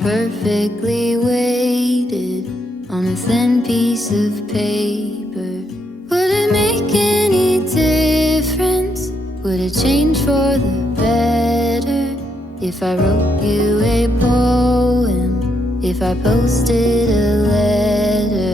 perfectly weighted on a thin piece of paper. Would it make any difference? Would it change for the better if I wrote you a poem, if I posted a letter?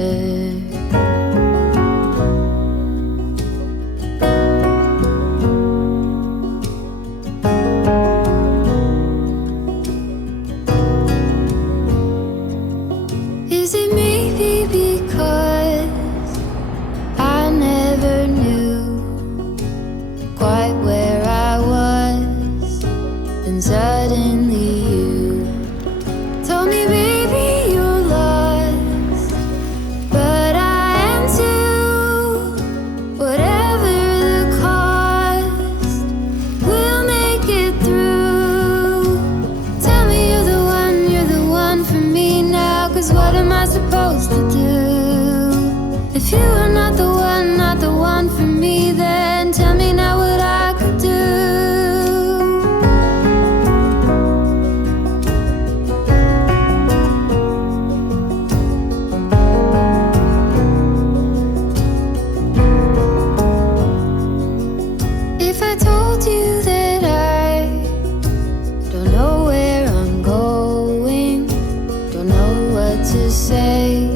Is it maybe because I never knew quite where I was, then suddenly you told me, baby, you're lost, but I am too. Whatever the cost, we'll make it through. Tell me you're the one for me now, 'cause what am I supposed to do? If you are not the one for me, then tell me now what I could do. If I told you that I don't know where I'm going, don't know what to say,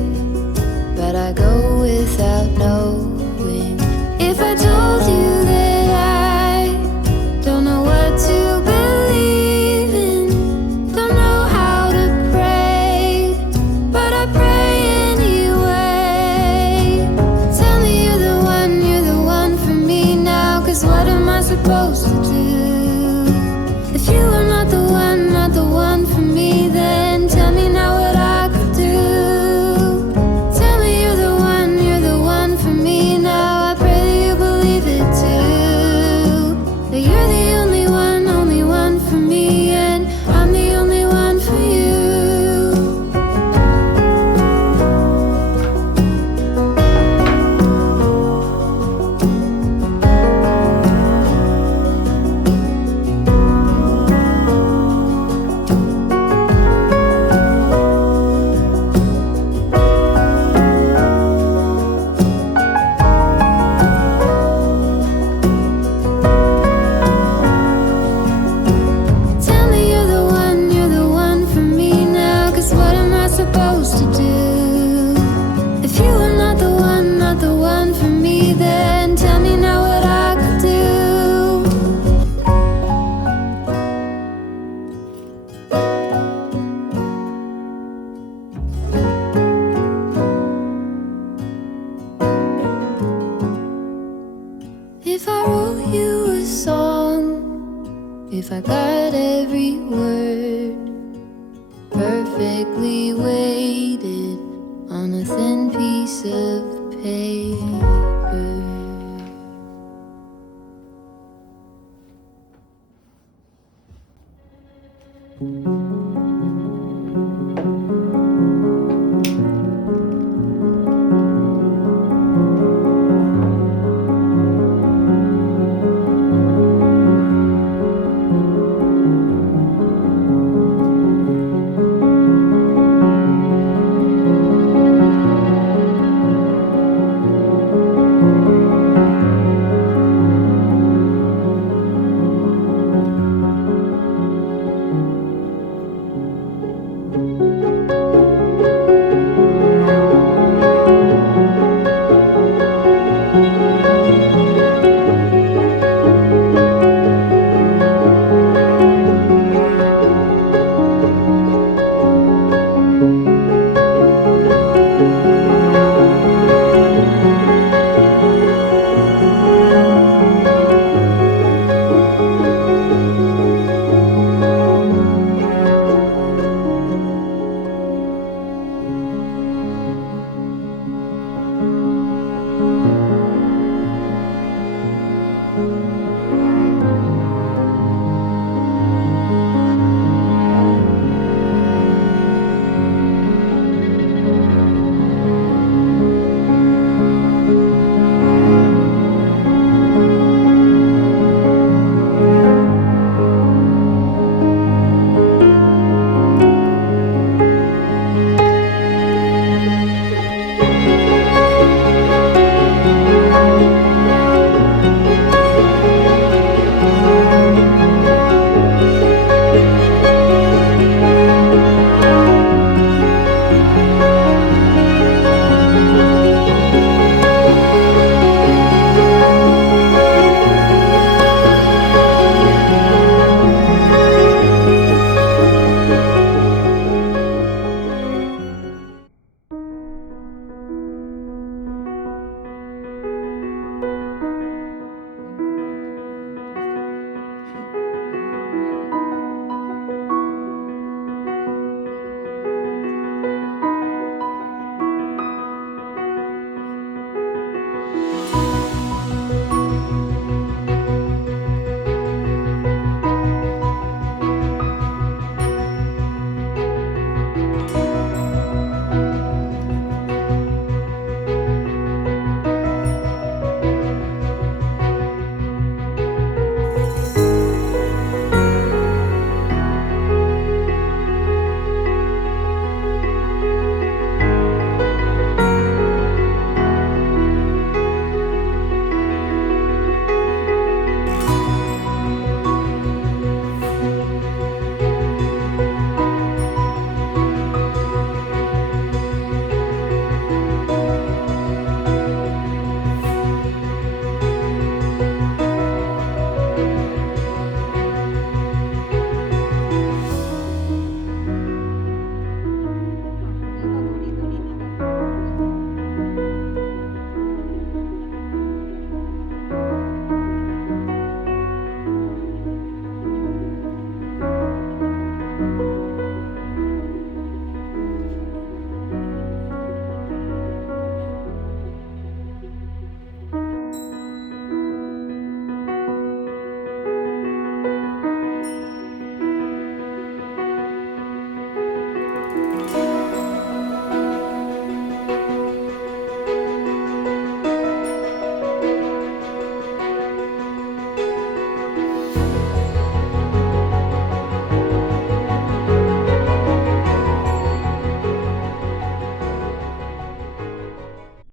but I go without knowing. If I told you that I don't know what to believe in, don't know how to pray, but I pray anyway. Tell me you're the one for me now, 'cause what am I supposed to do? If you are not the one for me, then tell me now what I could do. Tell me you're the one for me now. I pray that you believe it too, that you're the only one for me, and I'm the only one for you. Tell me you're the one for me now, 'cause what am I supposed to do? If you are not the one for me, then tell me now what I could do. If I wrote you a song, if I got every word perfectly weighted on a thin piece of paper.